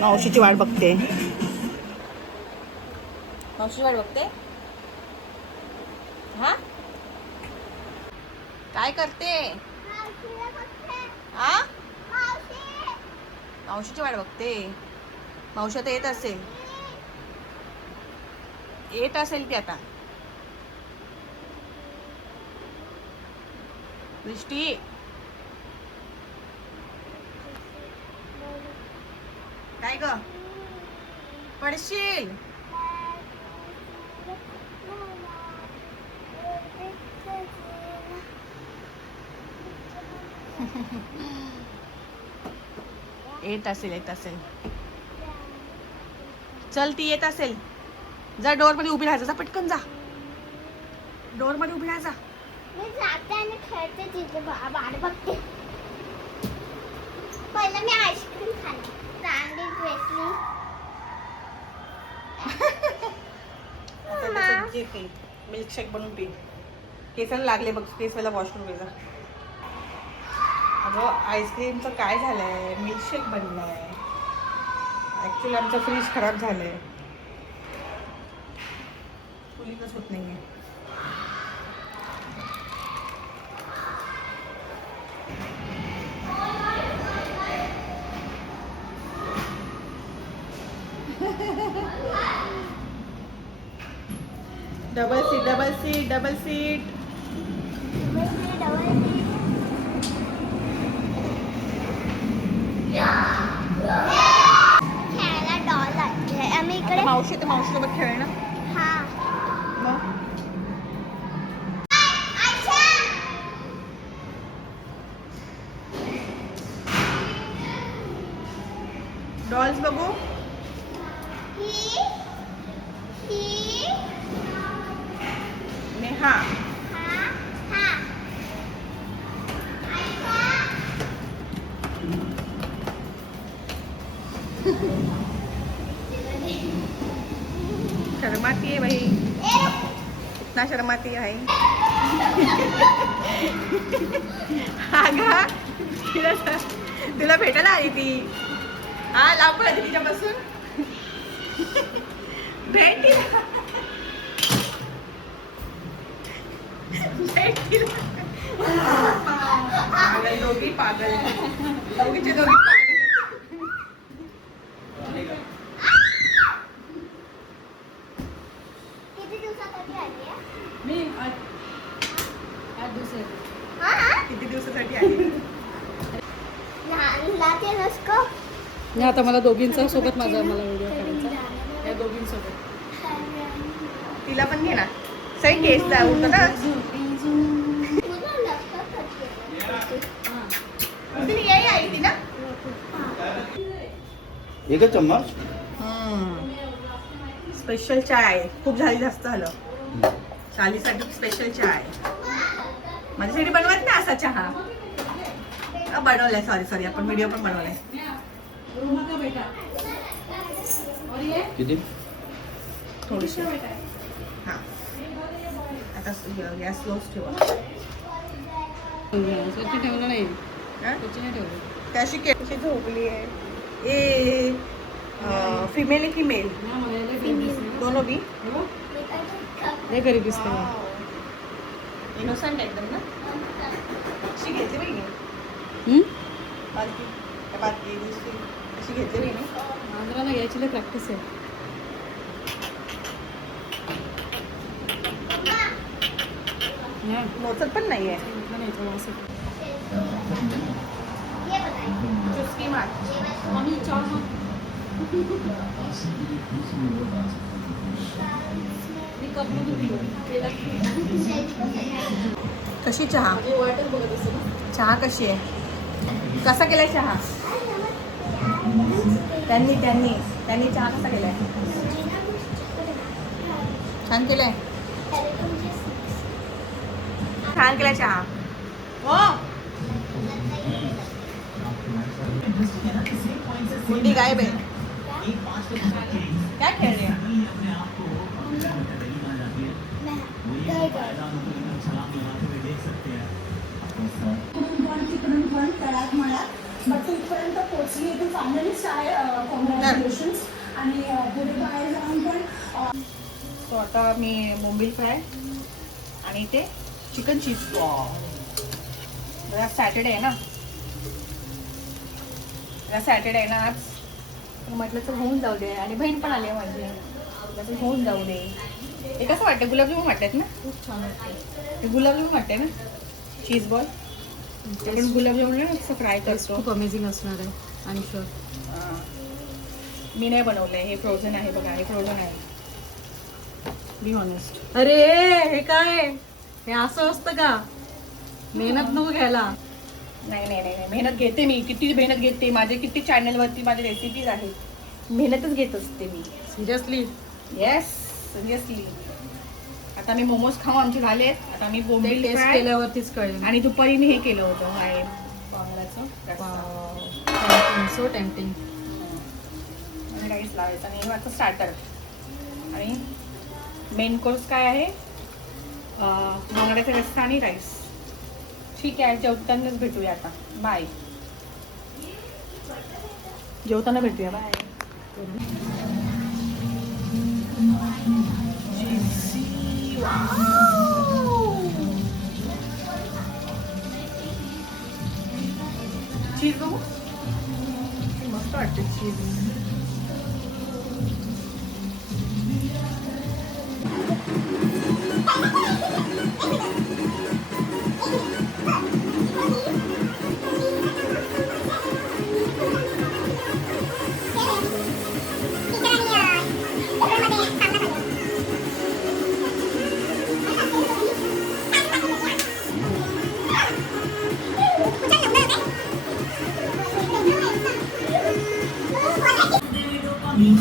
मावशीची वाट बघते. मावशीची वाट बघते. हा काय करते? हा मावशीची वाट बघते. मावशी आता येत असेल. येत असेल ती आता. दृष्टी काय ग पडशील. येत असेल येत असेल. चल ती येत असेल. जा डोअर मध्ये उभी राहा. जा पटकन जा. डोअर मध्ये उभी राहा. जा. मी जाते आणि खेळते तिथे वाट बघते. पहिलं मी आईस्क्रीम खाल्ली. चांगली भेटली. मिल्कशेक बनवून पी. केसाला लागले बघ. केसाला वॉशरूम जा. अगं आईस्क्रीमचं काय झालंय. मिल्कशेक बनलाय. ऍक्च्युली आमचं फ्रीज खराब झालंय. कुलिंगच होत नाहीये. Double seat double seat double seat. खेळायला डॉल आणले आम्ही इकडे. मावशी तर मावशीसोबत खेळ ना. हा मग डॉल्स बघू. नेहा शर्माती है भाई. कितना शर्माती है. अगं तुला भेटायला आली ती. हा लाव पडते तिच्यापासून. भेट तिला. भेट तिला. पागल दोघी पागल. दोघीचे दोघी पागल. किती दिवसासाठी आली आहे? मी 8 दिवसासाठी. किती दिवसासाठी आली. लाते नसको. नाही आता मला दोघींचा सोबत मला व्हिडिओ करायचा. या दोघींसोबत. तिला पण घे ना. सही केस उठतो ना. यही आई थी ना. एक चम्मच. स्पेशल चाय. खूप झाली जास्त झालं. चालीसाठी स्पेशल चाय. माझ्यासाठी बनवत ना असा चहा. बनवलाय. सॉरी आपण व्हिडिओ पण बनवलाय. किती थोडीशी. हा आता गॅस स्लोच ठेवा. ठेवलं नाही. त्याशी कशी झोपली आहे. ए फिमेल आहे की मेल. दोनों भी लय गरीब दिसते. इनोसंट एकदम ना. अशी घेतली बाई. बाकी दुसरी अशी घेतली बाई. आंध्राला घ्यायची लय प्रॅक्टिस आहे. मोचत पण नाहीये. चुस्की मार. कशी चहा. चहा कशी आहे. कसा केलाय चहा. त्यांनी चहा कसा केलाय. छान केलाय. छान केलाय चहा. हो मुंडी गायब आहे. क्या खेळ रहे हैं. तळात म्हणा इथपर्यंत पोहोचली इथे फायनलिस्ट आहे कॉंग्रॅच्युलेशन्स आणि पुढे बाहेर जाऊन पण सो आता मी बोंबील फ्राय आणि ते चिकन चीज बॉल. आज सॅटर्डे आहे ना, सॅटर्डे आहे ना आज, म्हटलं तर होऊन जाऊ दे. आणि बहीण पण आली आहे माझी, म्हटलं होऊन जाऊ दे. हे कसं वाटतं, गुलाबजामुन वाटतात ना? खूप छान वाटते. हे गुलाबजामुन वाटते ना, चीज बॉल. आपण गुलाबजामुन ना असं फ्राय करतो. खूप अमेझिंग असणार आहे आय शुअर. मी नाही बनवलंय, हे फ्रोझन आहे बघा, हे फ्रोझन आहे. Be honest. अरे हे काय, हे असं असतं का? मेहनत नको घ्यायला. नाही नाही नाही नाही, मेहनत घेते मी, किती मेहनत घेते. माझे किती चॅनलवरती माझे रेसिपीज आहेत, मेहनतच घेत असते मी. सिरियसली. Yes seriously. आता मी मोमोज खाऊ आमचे झालेत. आता मी बोंबील टेस्ट फ्राय केल्यावरतीच कळेल. आणि दुपारी मी हे केलं होतं काय बांगड्याचं रस्सा. So tempting. आणि राईस लावायचा आणि हे आता स्टार्टर. आणि मेन कोर्स काय आहे, बांगड्याचा रस्सा आणि राईस. ठीक आहे, जेवतानाच भेटूया आता. बाय. जेवताना भेटूया. बाय. चीज बघू, मस्त वाटते चीज.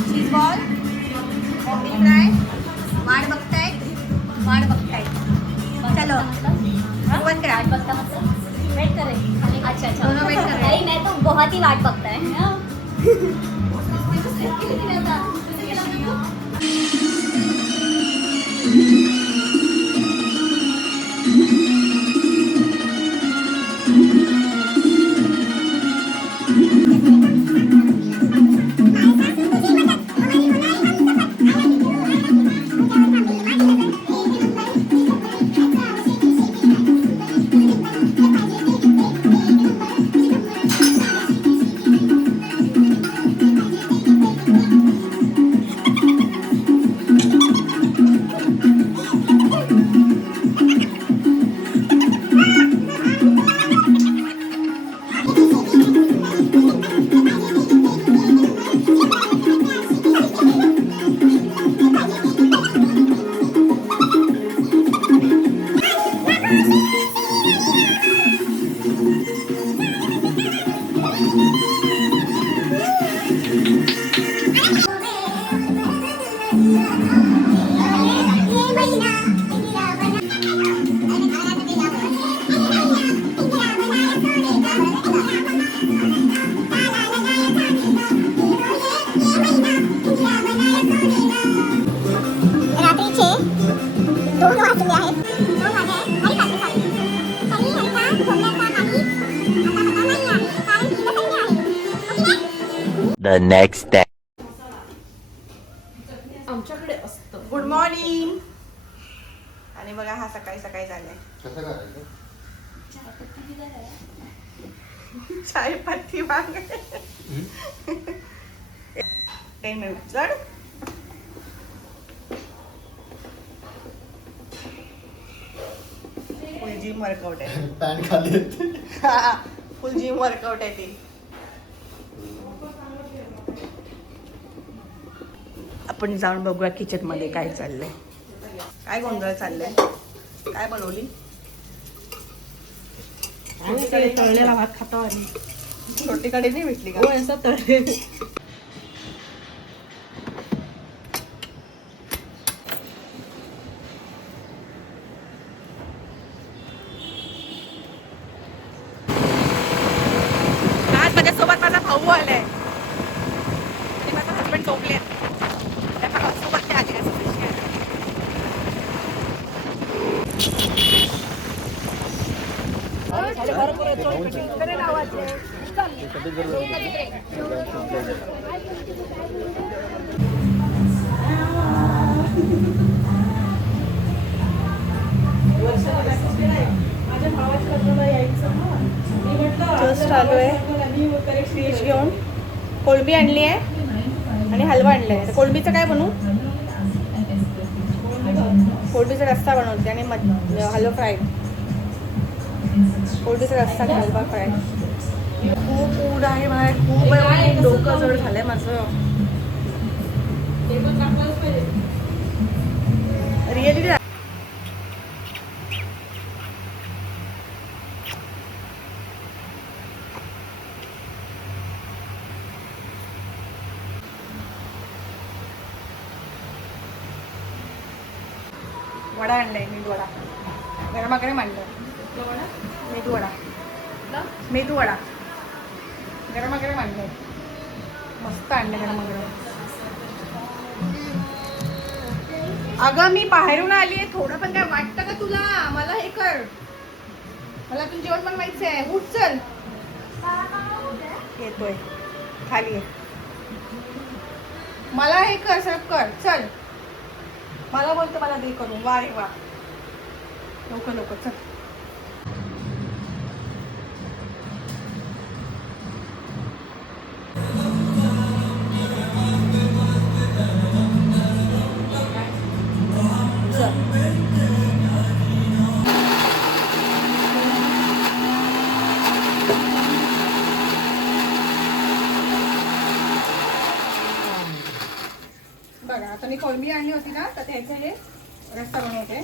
चीज बॉल, बोंबील फ्राय. वाट बघतायत. चलो वन करा. वेट करे. अच्छा अच्छा, दोनों wait कर रहे हैं. नहीं मैं तो बहुत ही वाट बघता है. The next day. आमच्याकडे असतं. Good morning. आणि बघा हा सकाळी सकाळी झालाय. कसं करायचं? चाय पत्ती माग 10 मिनिट चढ. फुल जिम वर्कआउट आहे. पॅन्ट खाली येते. फुल जिम वर्कआउट आहे ती. आपण जाऊन बघूया किचन मध्ये काय चाललंय, काय गोंधळ चाललाय, काय बनवली. तळलेला भात खाता आली. छोटी कडे नाही भेटली का? हो असं तळले. आज माझ्यासोबत माझा भाऊ आलाय आणि माझा हसबंड झोपले. त्या सोबत ते आले. माझ्या भावाच्या लग्नाला यायचं ना. मी म्हटलं जस्ट आलो आहे फिश घेऊन. कोळंबी आणली आहे आणि हलवा आणला आहे. कोळंबीचं काय बनवू? कोळंबीचा रस्सा बनवते आणि हलवा फ्राय. कोळंबीचा रस्सा आणि हलवा फ्राय. खूप ऊड आहे बाहेर, खूप आहे. डोकं जड झालंय माझं. रिअली वडा आणलाय, मेदू वडा. गरमागरम आणलाय मेदू वडा. मेदू वडा गरमागरम आणलाय. मस्त आणलंय गरमागरम. अगं मी बाहेरून आली आहे. थोडं पण काय वाटतं का तुला? मला हे कर, मला तुझं जेवण बनवायचं आहे. उठ चल. येतोय खाली आहे. मला हे कर, सर्व कर. चल. मला बोलतो मला दे करून. वा रे वा. लवकर लवकर चल. बघा आता मी कोळंबी आणली होती ना, तर त्याचं हे रस्सा बनवते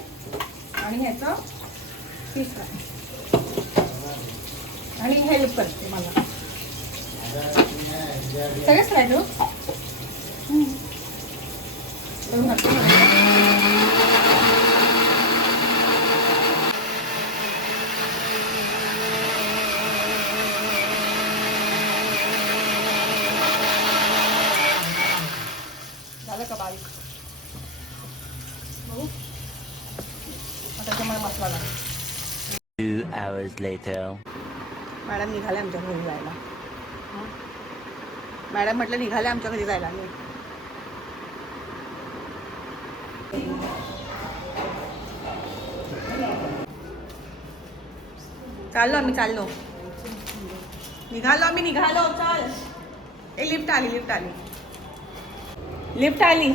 आणि ह्याचं पीस फ्राय आणि हेल्प करते मला. सगळंच फ्राय करू करून घालते. झालं का बारीक? बघू आता त्याच्यामुळे मसाला लागेल. 2 hours later. मॅडम निघाले आमच्या घरी जायला. मॅडम म्हटलं निघाले आमच्या घरी जायला. चाललो आम्ही, चाललो. निघालो चल. ए लिफ्ट आली. लिफ्ट आली. लिफ्ट आली.